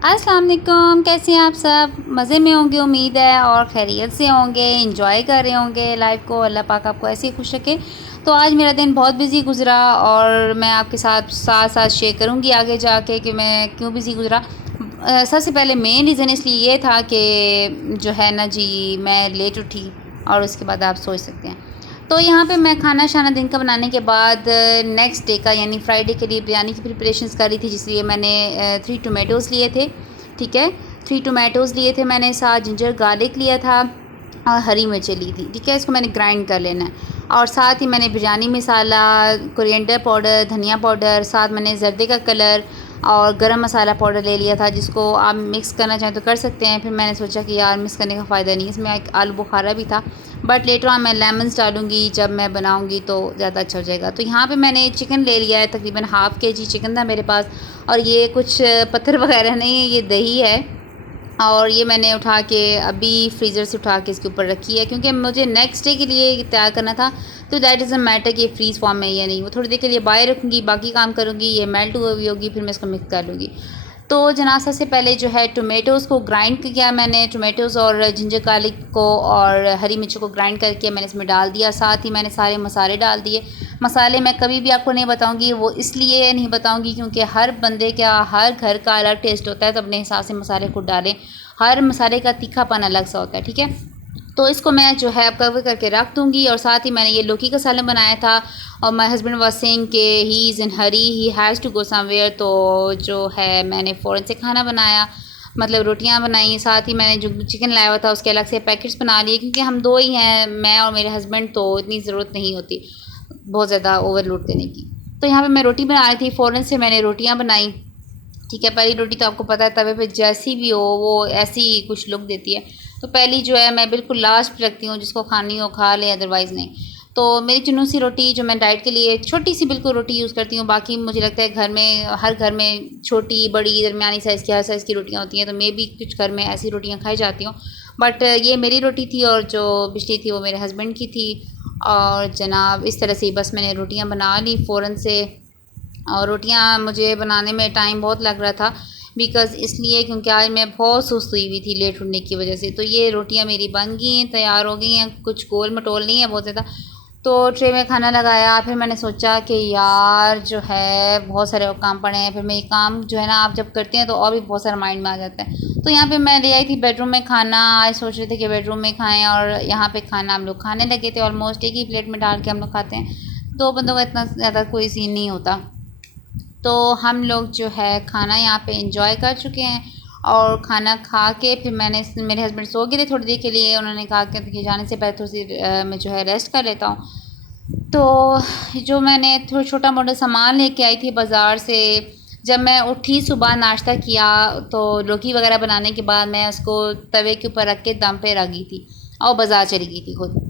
अस्सलाम वालेकुम, कैसे हैं आप सब? मज़े में होंगे उम्मीद है, और खैरियत से होंगे, एंजॉय कर रहे होंगे लाइफ को। अल्लाह पाक आपको ऐसे ही खुश रखे। तो आज मेरा दिन बहुत बिज़ी गुज़रा और मैं आपके साथ साथ साथ शेयर करूँगी आगे जाके कि मैं क्यों बिज़ी गुज़रा। सबसे पहले मेन रीज़न इसलिए ये था कि जो है ना जी, मैं लेट उठी और उसके बाद आप सोच सकते हैं। तो यहाँ पे मैं खाना शाना दिन का बनाने के बाद नेक्स्ट डे का यानी फ्राइडे के लिए बिरयानी की प्रिपरेशंस कर रही थी, जिसलिए मैंने 3 टोमेटोज़ लिए थे। ठीक है, 3 टोमेटोज़ लिए थे मैंने, साथ जिंजर गार्लिक लिया था और हरी मिर्चें ली थी। ठीक है, इसको मैंने ग्राइंड कर लेना है। और साथ ही मैंने बिरयानी मसाला, कोरिएंडर पाउडर, धनिया पाउडर, साथ मैंने जर्दे का कलर और गरम मसाला पाउडर ले लिया था, जिसको आप मिक्स करना चाहें तो कर सकते हैं। फिर मैंने सोचा कि यार मिक्स करने का फ़ायदा नहीं है, इसमें एक आलू बुखारा भी था, बट लेटर ऑन मैं लेमन्स डालूँगी जब मैं बनाऊँगी तो ज़्यादा अच्छा हो जाएगा। तो यहाँ पे मैंने चिकन ले लिया है, तकरीबन हाफ़ केजी चिकन था मेरे पास। और ये कुछ पत्थर वगैरह नहीं है, ये दही है। और ये मैंने उठा के अभी फ्रीज़र से उठा के इसके ऊपर रखी है, क्योंकि मुझे नेक्स्ट डे के लिए तैयार करना था। तो दैट इज़ अ मैटर कि फ्रीज़ फॉर्म में या नहीं, वो थोड़ी देर के लिए बाहर रखूँगी, बाकी काम करूँगी, ये मेल्ट हुई होगी, फिर मैं इसको मिक्स कर लूँगी। तो जनाब सबसे पहले जो है टोमेटोज़ को ग्राइंड किया मैंने, टोमेटोज़ और जिंजर गार्लिक को और हरी मिर्ची को ग्राइंड करके मैंने इसमें डाल दिया। साथ ही मैंने सारे मसाले डाल दिए। मसाले मैं कभी भी आपको नहीं बताऊंगी, वो इसलिए नहीं बताऊंगी क्योंकि हर बंदे का, हर घर का अलग टेस्ट होता है, तो अपने हिसाब से मसाले खुद डालें। हर मसाले का तीखापन अलग सा होता है। ठीक है, तो इसको मैं जो है कवर करके रख दूँगी। और साथ ही मैंने ये लौकी का सालन बनाया था, और माय हस्बैंड वाज सेइंग कि he is in hurry, he has to go somewhere. तो जो है मैंने फ़ौरन से खाना बनाया, मतलब रोटियां बनाई। साथ ही मैंने जो चिकन लाया हुआ था उसके अलग से पैकेट्स बना लिए, क्योंकि हम दो ही हैं, मैं और मेरे हस्बैंड, तो इतनी ज़रूरत नहीं होती बहुत ज़्यादा ओवरलोड करने की। तो यहाँ पे मैं रोटी बना रही थी, फ़ौरन से मैंने रोटियाँ बनाई। ठीक है, पहली रोटी तो आपको पता है तवे पे जैसी भी हो वो ऐसी ही कुछ लुक देती है। तो पहली जो है मैं बिल्कुल लास्ट पे रखती हूँ, जिसको खानी हो खा ले, अदरवाइज़ नहीं। तो मेरी चुनू सी रोटी जो मैं डाइट के लिए छोटी सी बिल्कुल रोटी यूज़ करती हूँ, बाकी मुझे लगता है घर में, हर घर में छोटी बड़ी दरमियानी साइज़ की, हर साइज़ की रोटियाँ होती हैं, तो मे भी कुछ घर में ऐसी रोटियाँ खाई जाती हूँ। बट ये मेरी रोटी थी और जो पिछली थी वो मेरे हस्बैंड की थी। और जनाब इस तरह से बस मैंने रोटियाँ बना ली फ़ौरन से। और रोटियां मुझे बनाने में टाइम बहुत लग रहा था, बिकॉज़ इसलिए क्योंकि आज मैं बहुत सुस्त हुई हुई थी लेट उठने की वजह से। तो ये रोटियां मेरी बन गई हैं, तैयार हो गई हैं, कुछ गोल मटोल नहीं है बहुत ज़्यादा। तो ट्रे में खाना लगाया, फिर मैंने सोचा कि यार जो है बहुत सारे और काम पड़े हैं। फिर मैं ये काम जो है ना, आप जब करते हैं तो और भी बहुत सारा माइंड में आ जाता है। तो यहाँ पे मैं ले आई थी बेडरूम में खाना, आज सोच रहे थे कि बेडरूम में खाएं, और यहाँ पे खाना हम लोग खाने लगे थे। ऑलमोस्ट एक ही प्लेट में डाल के हम लोग खाते हैं, दो बंदों का इतना ज़्यादा कोई सीन नहीं होता। तो हम लोग जो है खाना यहाँ पे एंजॉय कर चुके हैं। और खाना खा के फिर मेरे हस्बैंड सो गए थे थोड़ी देर के लिए, उन्होंने कहा कि जाने से पहले थोड़ी सी मैं जो है रेस्ट कर लेता हूँ। तो जो मैंने थोड़ा छोटा मोटा सामान लेके आई थी बाज़ार से, जब मैं उठी सुबह नाश्ता किया तो लौकी वगैरह बनाने के बाद मैं उसको तवे के ऊपर रख के दम पे रख गई थी और बाज़ार चली गई थी खुद।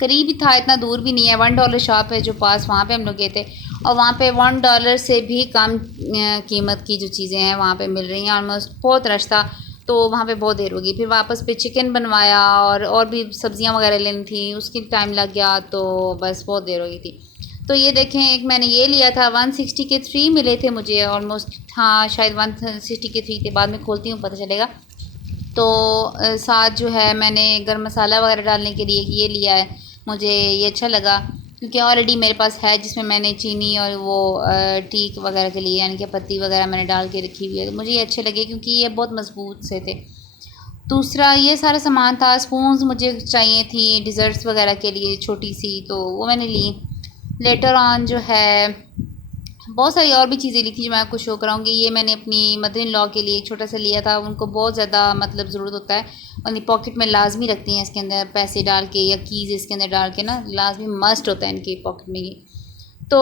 करीब ही था, इतना दूर भी नहीं है, $1 शॉप है जो पास, वहाँ पे हम लोग गए थे। और वहाँ पे $1 से भी कम कीमत की जो चीज़ें हैं वहाँ पे मिल रही हैं। ऑलमोस्ट बहुत रश था, तो वहाँ पे बहुत देर हो गई। फिर वापस पे चिकन बनवाया और भी सब्जियाँ वगैरह लेनी थी, उसकी टाइम लग गया, तो बस बहुत देर हो गई थी। तो ये देखें, एक मैंने ये लिया था, 160 के 3 मिले थे मुझे ऑलमोस्ट। हाँ, शायद 160 के 3 थे, बाद में खोलती हूँ पता चलेगा। तो साथ जो है मैंने गरम मसाला वगैरह डालने के लिए ये लिया है, मुझे ये अच्छा लगा क्योंकि ऑलरेडी मेरे पास है, जिसमें मैंने चीनी और वो टीक वगैरह के लिए यानी कि पत्ती वगैरह मैंने डाल के रखी हुई है, तो मुझे ये अच्छे लगे क्योंकि ये बहुत मजबूत से थे। दूसरा ये सारा सामान था, स्पून्स मुझे चाहिए थी डिज़र्ट्स वगैरह के लिए छोटी सी, तो वो मैंने ली। लेटर ऑन जो है बहुत सारी और भी चीज़ें ली थी जो मैं आपको शो कराऊंगी। ये मैंने अपनी मदर इन लॉ के लिए एक छोटा सा लिया था, उनको बहुत ज़्यादा मतलब ज़रूरत होता है, अपनी पॉकेट में लाजमी रखती हैं इसके अंदर पैसे डाल के या कीज़ इसके अंदर डाल के ना, लाजमी मस्ट होता है इनकी पॉकेट में ये। तो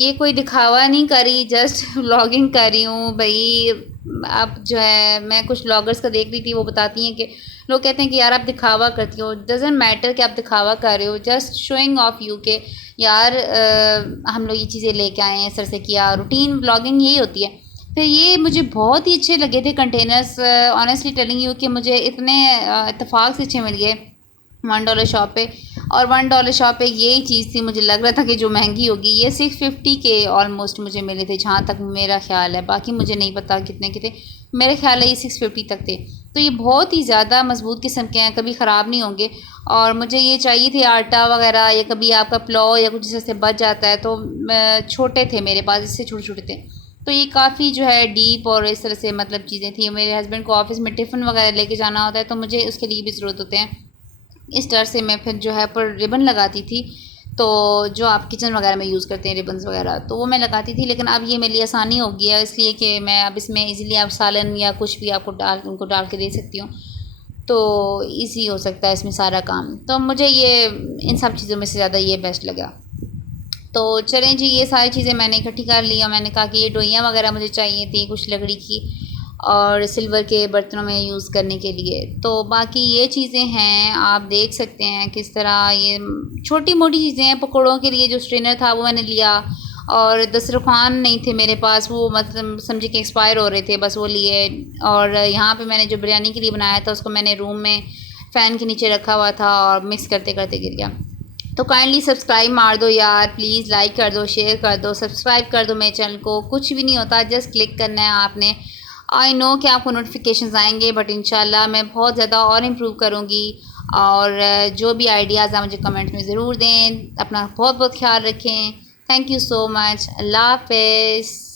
ये कोई दिखावा नहीं करी, जस्ट व्लॉगिंग कर रही हूँ भाई। अब जो है मैं कुछ व्लॉगर्स का देख रही थी, वो बताती हैं कि लोग कहते हैं कि यार आप दिखावा करती हो, डजेंट मैटर कि आप दिखावा कर रहे हो, जस्ट शोइंग ऑफ यू के यार हम लोग ये चीज़ें लेके आए हैं, सर से किया। रूटीन व्लॉगिंग यही होती है। फिर ये मुझे बहुत ही अच्छे लगे थे कंटेनर्स, ऑनेस्टली टेलिंग यू कि मुझे इतने इत्तेफाक से अच्छे मिल गए। $1 शॉप पे। और $1 शॉप पे यही चीज़ थी, मुझे लग रहा था कि जो महंगी होगी, ये 650 के ऑलमोस्ट मुझे मिले थे, जहाँ तक मेरा ख्याल है। बाकी मुझे नहीं पता कितने के थे, मेरे ख्याल है ये 650 तक थे। तो ये बहुत ही ज़्यादा मजबूत किस्म के हैं, कभी ख़राब नहीं होंगे। और मुझे ये चाहिए थे आटा वगैरह, या कभी आपका पुलाव या कुछ जैसे बच जाता है, तो छोटे थे मेरे पास, इससे छोटे छोटे थे। तो ये काफ़ी जो है डीप और इस तरह से मतलब चीज़ें थी। मेरे हस्बैंड को ऑफिस में टिफ़िन वगैरह लेके जाना होता है, तो मुझे उसके लिए भी ज़रूरत होते हैं। इस डर से मैं फिर जो है पर रिबन लगाती थी, तो जो आप किचन वगैरह में यूज़ करते हैं रिबन्स वगैरह, तो वो मैं लगाती थी। लेकिन अब ये मेरे लिए आसानी हो गई है, इसलिए कि मैं अब इसमें इजीली आप सालन या कुछ भी आपको उनको डाल के दे सकती हूँ। तो ईज़ी हो सकता है इसमें सारा काम। तो मुझे ये इन सब चीज़ों में से ज़्यादा ये बेस्ट लगा। तो चलें जी, ये सारी चीज़ें मैंने इकट्ठी कर ली और मैंने कहा कि ये डोइयाँ वगैरह मुझे चाहिए थी कुछ लकड़ी की और सिल्वर के बर्तनों में यूज़ करने के लिए। तो बाकी ये चीज़ें हैं, आप देख सकते हैं किस तरह ये छोटी मोटी चीज़ें हैं। पकौड़ों के लिए जो स्ट्रेनर था वो मैंने लिया, और दस्तरखान नहीं थे मेरे पास, वो मतलब समझे कि एक्सपायर हो रहे थे, बस वो लिए। और यहाँ पे मैंने जो बिरयानी के लिए बनाया था उसको मैंने रूम में फ़ैन के नीचे रखा हुआ था और मिक्स करते करते गिर गया। तो काइंडली सब्सक्राइब मार दो यार प्लीज़, लाइक कर दो, शेयर कर दो, सब्सक्राइब कर दो मेरे चैनल को। कुछ भी नहीं होता, जस्ट क्लिक करना है आपने। आई नो कि आपको नोटिफिकेशंस आएंगे, बट इंशाल्लाह मैं बहुत ज़्यादा और इम्प्रूव करूँगी। और जो भी आइडियाज़ हैं मुझे कमेंट्स में ज़रूर दें। अपना बहुत बहुत ख्याल रखें। Thank you so much. अल्लाह हाफ़िज़।